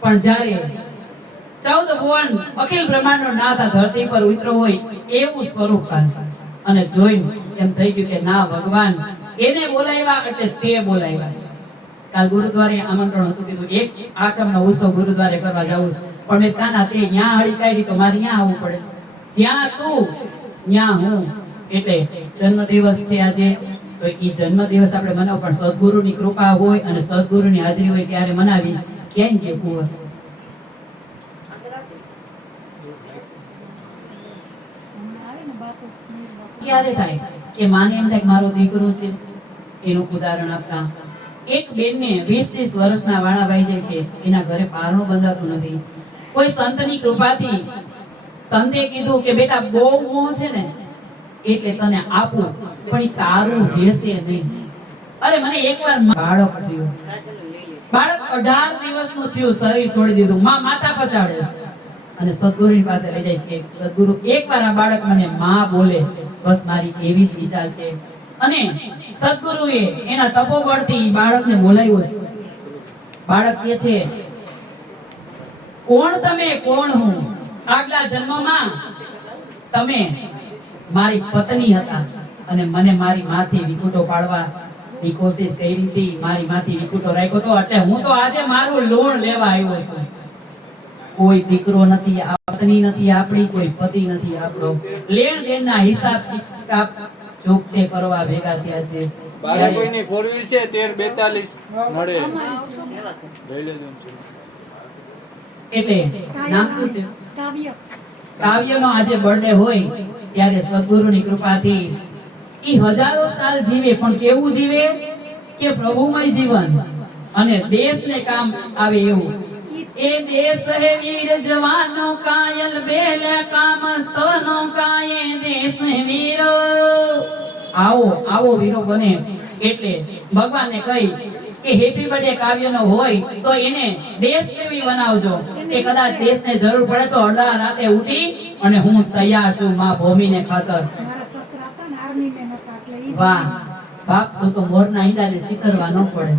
પણ જ્યારે 14 ભુવન અખિલ બ્રહ્માંડનો નાથ આ ધરતી પર ઉતરો હોય એવું સ્વરૂપ અને જોઈને એમ થઈ ગયું કે ના ભગવાન એને બોલાવ્યા એટલે તે બોલાવ્યા. કાલ ગુરુદ્વારે આમંત્રણ હતું, કીધું એક આકમનો ઉત્સવ ગુરુદ્વારે કરવા જવું છે, પણ મેં કાના તે ન્યા હળી કાઢી તો મારે ન્યા આવવું પડે, જ્યાં તું ન્યા હું. એટલે જન્મદિવસ છે આજે, તો એ જન્મદિવસ આપણે મનાવો, પણ સદગુરુની કૃપા હોય અને સદગુરુની હાજરી હોય ત્યારે મનાવી. કેમ કે કુંવર ક્યારે થાય કે માને એમ થાય કે મારો દીકરો છે, એનું ઉદાહરણ આપતા એક બેનને 20-30 વર્ષના વાણાભાઈ જે છે એના ઘરે પારણું બંધાતું નથી. કોઈ સંતની કૃપાથી સંતે કીધું કે બેટા બહુ મોહ છે ને એટલે તને આપું, પણ એ તારું રહેશે નહીં. અરે મને એકવાર બાળક થયું, બાળક 18 દિવસનું થયું, શરીર છોડી દીધું, માં માતા પચાડે છે અને સદગુરુની પાસે લઈ જાય કે સદગુરુ એકવાર આ બાળક મને માં બોલે, બસ મારી એવી જ ઈચ્છા છે. અને સદગુરુએ એના તપોબળથી બાળકને બોલાવ્યો છે. બાળક કહે છે, કોણ તમે, કોણ હું? આગલા જન્મમાં તમે મારી પત્ની હતા અને મને મારી માથી વિકુટો પાડવાની કોશિશ કરી હતી, મારી માથી વિકુટો રાખ્યો તો, એટલે હું તો આજે મારું લોણ લેવા આવ્યો છું. કોઈ દીકરો નથી, આ પત્ની નથી આપણી, કોઈ પતિ નથી આપણો, લેણ દેણના હિસાબ કિતાબ ચોખ્ખે કરવા ભેગા થયા છે. બારે કોઈની ફોરવી છે 1342 મળે લઈ લેજો. એટલે નામ શું છે? કાવ્યનો આજે બર્થડે હોય ત્યારે સદગુરુની કૃપાથી ઈ હજારો સાલ જીવે, પણ કેવું જીવે કે પ્રભુમય જીવન અને દેશને કામ આવે એવું. એ દેશ હે વીર જવાનો કાયલ બેલ કામસ્તનો કાયે દેશ હે વીરો. આવો આવો વીરો બને. એટલે ભગવાનને કહી કે હેપી બર્થડે કાવ્યનો હોય તો એને દેશ કેવી બનાવજો, કે કદાચ દેશને જરૂર પડે તો અડધા રાતે ઉઠી અને હું તૈયાર છું માં ભૂમિને ખાતર. વાહ બાપ, તો મોરના ઈંડાને ચીતરવા ન પડે.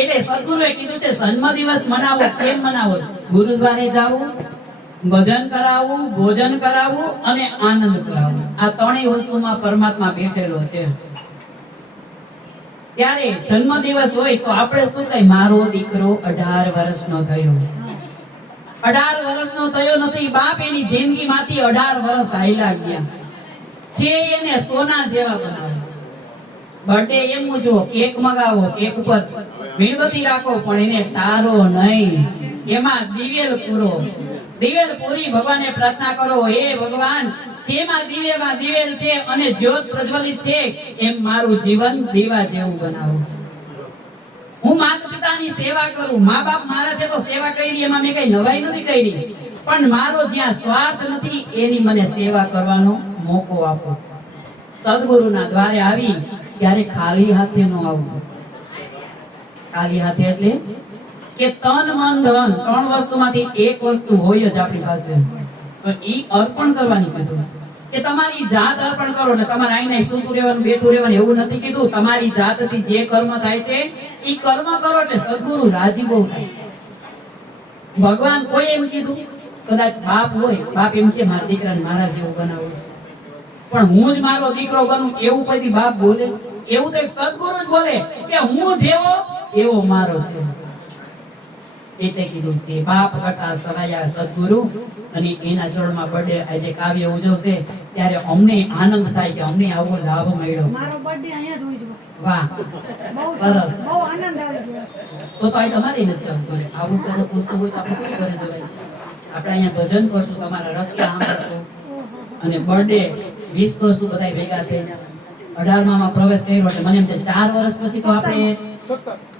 એટલે સદગુરુએ કીધું છે જન્મદિવસ મનાવો. કેમ મનાવો? ગુરુદ્વારે જાવું, ભજન કરાવવું, ભોજન કરાવવું અને આનંદ કરાવવું. આ ત્રણેય વસ્તુમાં પરમાત્મા બેઠેલો છે. ત્યારે જન્મદિવસ હોય તો આપણે શું કહીએ? મારો દીકરો 18 વર્ષનો થયો. 18 વર્ષનો થયો નથી, બાપ એની જિંદગીમાંથી 18 વર્ષ હાલ્યા ગયા છે. એને સોના જેવા બનાવો. બર્થડે એમ ઉજવો, કેક મગાવો, કેક ઉપર મીણબત્તી રાખો, પણ એને તારો નહીં, એમાં દિવેલ પૂરો. દિવેલ પૂરી ભગવાનને પ્રાર્થના કરો, હે ભગવાન, જેમાં દિવેમાં દિવેલ છે અને જ્યોત પ્રજ્વલિત છે એમ મારું જીવન દીવા જેવું બનાવો. હું માતા પિતાની સેવા કરું, મા બાપ મારા છે તો સેવા કરી, એમાં મેં કઈ નવાઈ નથી કરી, પણ મારો જ્યાં સ્વાર્થ નથી એની મને સેવા કરવાનો મોકો આપો. સદગુરુના દ્વારે આવી ત્યારે ખાલી હાથે ન આવવું. ખાલી હાથે એટલે કે તન મન ધન ત્રણ વસ્તુમાંથી એક વસ્તુ હોય જ આપણી પાસે, તો ઈ અર્પણ કરવાની કીધું કે તમારી જાત અર્પણ કરો ને તમારે આઈને સૂતું રહેવાનું બેઠું રહેવાનું એવું નથી કીધું. તમારી જાતથી જે કર્મ થાય છે ઈ કર્મ કરો એટલે સદગુરુ રાજી બહુ થાય. ભગવાન કોઈ એમ કીધું, કદાચ બાપ હોય, બાપ એમ કે મારા દીકરાને મારા જેવું બનાવું છે, પણ હું જ મારો દીકરો બનું એવું કોઈ બાપ બોલે? એવું તો એક સદગુરુ જ બોલે કે હું જેવો એવો મારો છે. એટલે કીધું કે બાપ કથા સવાયા સદગુરુ, અને એના ચરણમાં બર્થડે આજે કાવ્ય ઉજવશે ત્યારે અમને આનંદ થાય કે અમને આવો લાભ મળ્યો. મારો બર્થડે અહીંયા જ ઉજવો. વાહ, બહુ સરસ. બહુ આનંદ આવી ગયો. તો આ તમારે નથી આવતું. આવું સરસ વસ્તુ હોય તો આપણે શું કરે જવાય? આપણે અહીંયા ભજન કરશું, તમારા રસ્તા સાંભળશું અને બર્થડે વિશ કરશું બધા ભેગા થઈને. 18માં પ્રવેશ કર્યો એટલે મને એમ છે 4 વર્ષ પછી તો આપણે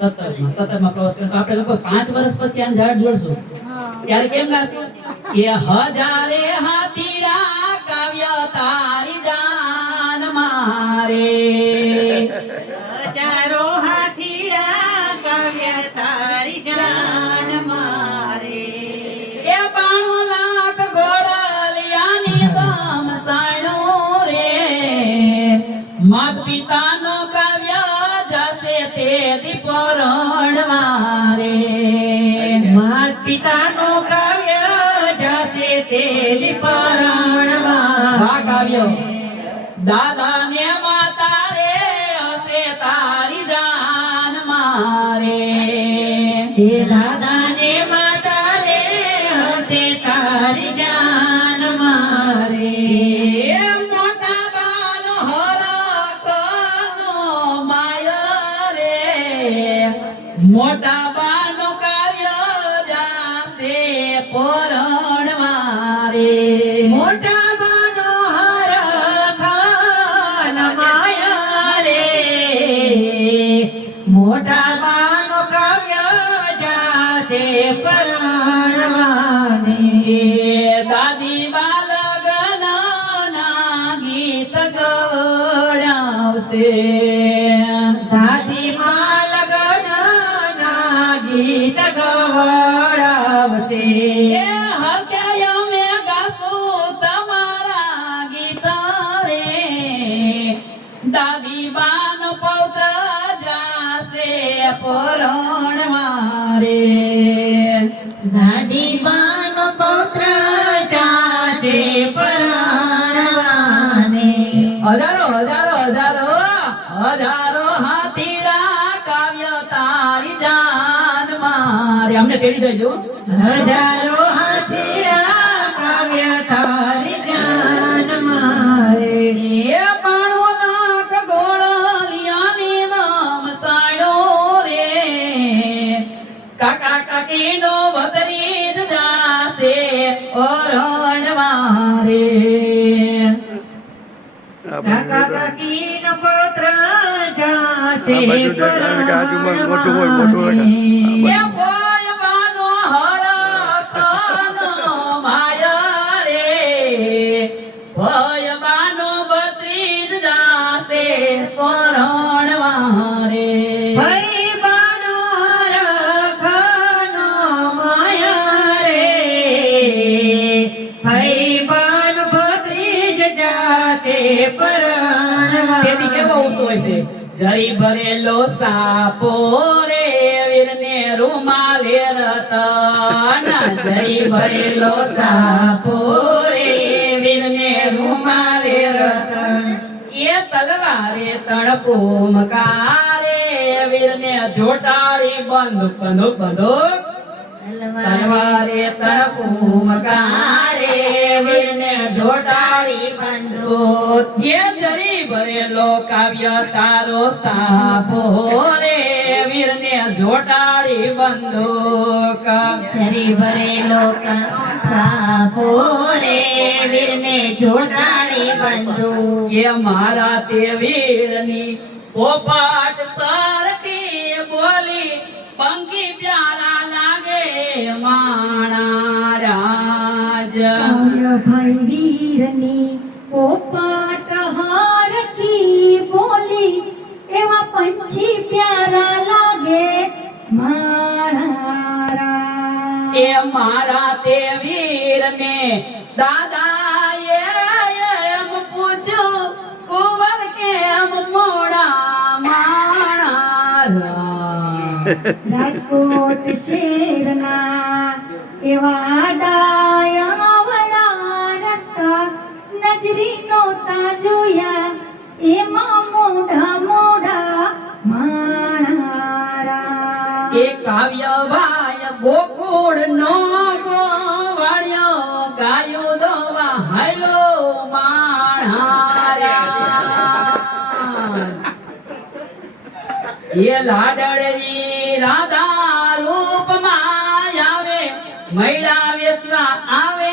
17માં પ્રવેશ કર્યો તો આપણે લગભગ 5 વર્ષ પછી આને ઝાડ જોડશું. ત્યારે કેમ ગાશે કે હજારે હાથીડા કાવ્ય તારી જાન મારે, હજારો હાથીડા કાવ્ય તારી જાન મારે, એ 92 લાખ ઘોડલિયાની દમ સાણું રે, માત પિતાનો કાવ્ય જશે તે દીપરણ મારે. પિતાનું કાવ્ય જાશે તેલી પરણવા. આ કાવ્ય દાદા ને માતા રે હશે તારી જાન મારે. એ દાદા ને માતા રે હશે તારી જાન મારે. એ મોટા બાનો હરખનો માયા રે, મોટા બાનો કાવ્ય જાશે પરણવા રે. મોટા બાનો હરખાન માયા રે, મોટા બાનો કાવ્ય જાશે પરણવાને. એ દાદી બાલગના ગીત ગવડાવશે. દાદી માં લગનના ગીત ગવડાવશે. એ હક્યા અમે ગાશું તમારા ગીત રે, દાદી બાન પૌત્ર જાશે પરણવા રે. દાદી બાનો પૌત્ર જાશે પરણવાને. હજારો હજારો હજારો હજારો હાથીડા કાવ્ય તારી જાન મારે. અમને તેડી જજો. હજારો હાથીડા કાવ્ય તારી જાન મારે. એ પાણો નાક ગોળલિયાની નામ સાડો રે, કાકા કાકીનો ભત્રીજ જાશે પરણવા રે. કાકા કાકીનો પુત્ર જાશે આ બાજુ દેખાય કે આજુમાં મોટું હોય, મોટું હોય ને. એ કોઈ બાનો હરખનો માયા રે, ભય બાનો ભત્રીજ જાશે પરણવા રે. ભાઈ બાનો હરખાનો માયા રે, ભાઈ બાન ભત્રીજ જાશે પરણવા. તેથી કેવો ઉસો હોય છે, જરી ભરેલો સાપો રે વીરને રૂમાલે રતન. જરી ભરેલો સાપો રે વીરને રૂમાલે રતન. એ તલવારે તણપો મકારે વીરને જોટાળી બંદૂક બંદૂક બંદૂક. તલવારે તણપો મકારે વીરને જોટાળી બંદૂક. એ જરી ભરેલો કાવ્ય તારો સાપો રે વીરને જોટાળી બંદૂક. જરી ભરેલો સાપો રે વીરને જોટાડી બંદૂક. કે મારા તે વીરની પોપટ સરખી બોલી પંખી પ્યારા લાગે માણા રાજ. કાવ્ય ભાઈ વીરની પોપટ હરખી બોલી એવા પંછી પ્યારા લાગે મારા. એ મારા તે વીરને દાદાએ એમ પૂછ્યું કુંવર કેમ મોડા માણા રાજ. રાજકોટ શેરના એવા ડાયાવડા રસ્તા નજરી નહોતા જોયા એમાં મોઢા મોઢા માણારા. એ કાવ્ય ભાઈ ગોકુળ નો ગોવાળ્યો ગાયો દોવા હાલો માણારા. એ લાડળી રાધા રૂપમાં આવે મૈડા વેચવા આવે